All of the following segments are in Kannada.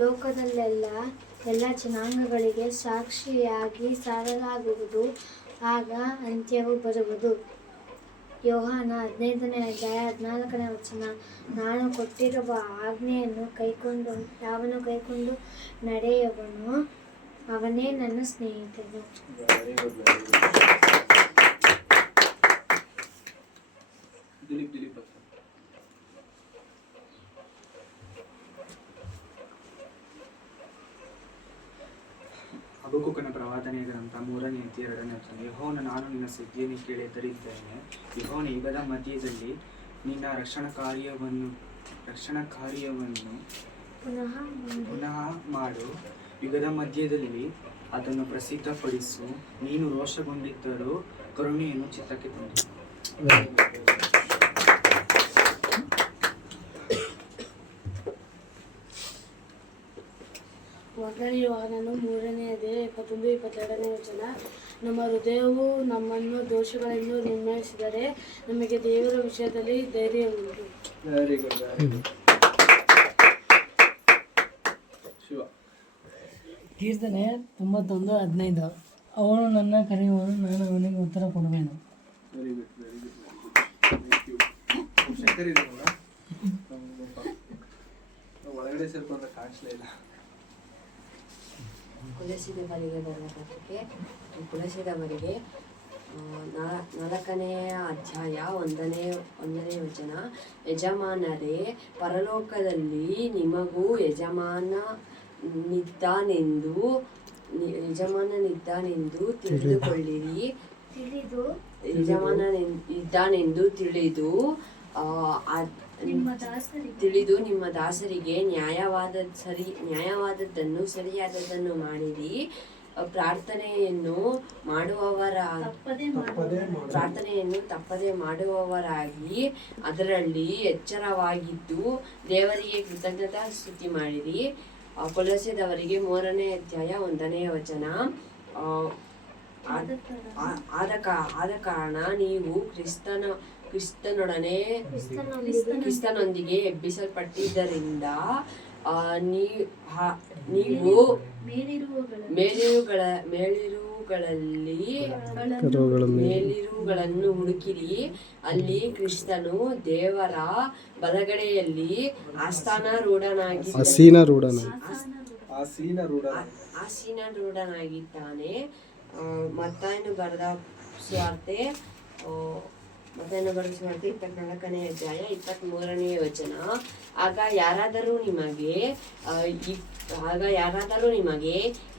ಲೋಕದಲ್ಲೆಲ್ಲ ಎಲ್ಲ ಜನಾಂಗಗಳಿಗೆ ಸಾಕ್ಷಿಯಾಗಿ ಸಾರಲಾಗುವುದು. ಆಗ ಅಂತ್ಯವು ಬರುವುದು. ಯೋಹಾನ 15ನೇ ಅಧ್ಯಾಯ 14ನೇ ವಚನ. ನಾನು ಕೊಟ್ಟಿರುವ ಆಜ್ಞೆಯನ್ನು ಯಾವನು ಕೈಕೊಂಡು ನಡೆಯುವನೋ ಅವನೇ ನನ್ನ ಸ್ನೇಹಿತನು. ಹಬಕ್ಕೂಕನ ಪ್ರವಾದನೆಯ ಗ್ರಂಥ 3ನೇ ಅಧ್ಯಾಯ 2ನೇ ವಚನ. ಯೆಹೋವನು, ನಾನು ನಿನ್ನ ಸುದ್ದಿಯನ್ನು ಕೇಳಿ ಹೆದರಿದ್ದೇನೆ. ಯೆಹೋವನು, ಯುಗದ ಮಧ್ಯದಲ್ಲಿ ನಿನ್ನ ರಕ್ಷಣಾ ಕಾರ್ಯವನ್ನು ಪುನಃ ಮಾಡು. ಯುಗದ ಮಧ್ಯದಲ್ಲಿ ಅದನ್ನು ಪ್ರಸಿದ್ಧಪಡಿಸು. ನೀನು ರೋಷಗೊಂಡಿದ್ದರೂ ಕರುಣೆಯನ್ನು ಚಿತ್ತಕ್ಕೆ ತಂದು. ಮೊದಲನೇ ಯೋಹಾನನು 3ನೇ ಅಧ್ಯಾಯ 21-22ನೇ ವಚನ. ನಮ್ಮ ಹೃದಯವು ನಮ್ಮನ್ನು ದೋಷಗಳನ್ನು ನಿರ್ಣಯಿಸಿದರೆ ನಮಗೆ ದೇವರ ವಿಷಯದಲ್ಲಿ ಧೈರ್ಯ ಉಂಟು. ಕೀರ್ತನೆ 91:15. ಅವನು ನನ್ನ ಕರೆಯುವನು, ನಾನು ಅವನಿಗೆ ಉತ್ತರ ಕೊಡುವೆನು. ಒಳಗಡೆ ಸ್ವಲ್ಪ ಕಾಣಿಸ್ಲೇ ಇಲ್ಲ. ಕುಲಸಿದವರಿಗೆ ಬರೆದ ಪತ್ರಿಕೆ ಕುಲಸಿದವರಿಗೆ 4ನೇ ಅಧ್ಯಾಯ 1ನೇ ವಚನ. ಯಜಮಾನರೇ, ಪರಲೋಕದಲ್ಲಿ ನಿಮಗೂ ಯಜಮಾನನಿದ್ದಾನೆಂದು ತಿಳಿದುಕೊಳ್ಳಿರಿ. ಯಜಮಾನನಿದ್ದಾನೆಂದು ತಿಳಿದು ನಿಮ್ಮ ದಾಸರಿಗೆ ನ್ಯಾಯವಾದದ್ದನ್ನು ಸರಿಯಾದದ್ದನ್ನು ಮಾಡಿರಿ. ಪ್ರಾರ್ಥನೆಯನ್ನು ತಪ್ಪದೆ ಮಾಡುವವರಾಗಿ ಅದರಲ್ಲಿ ಎಚ್ಚರವಾಗಿದ್ದು ದೇವರಿಗೆ ಕೃತಜ್ಞತಾ ಸ್ತುತಿ ಮಾಡಿರಿ. ಕೊಲೊಸ್ಸೆದವರಿಗೆ 3ನೇ ಅಧ್ಯಾಯ 1ನೇ ವಚನ. ಆದ ಕಾರಣ ನೀವು ಕ್ರಿಸ್ತನೊಂದಿಗೆ ಎಬ್ಬಿಸಲ್ಪಟ್ಟಿದ್ದರಿಂದ ನೀವು ಮೇಲಿರುವುಗಳನ್ನು ಹುಡುಕಿರಿ. ಅಲ್ಲಿ ಕ್ರಿಸ್ತನು ದೇವರ ಬಲಗಡೆಯಲ್ಲಿ ಆಸೀನರೂಢನಾಗಿದ್ದಾನೆ. ಮತ್ತಾಯನು ಬರೆದ ಸುವಾರ್ತೆ 24ನೇ ಅಧ್ಯಾಯ 23ನೇ ವಚನ. ಆಗ ಯಾರಾದರೂ ನಿಮಗೆ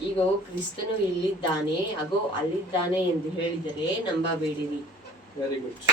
ಈಗ ಕ್ರಿಸ್ತನು ಇಲ್ಲಿದ್ದಾನೆ, ಅಗೋ ಅಲ್ಲಿದ್ದಾನೆ ಎಂದು ಹೇಳಿದರೆ ನಂಬಬೇಡಿರಿ. Very good.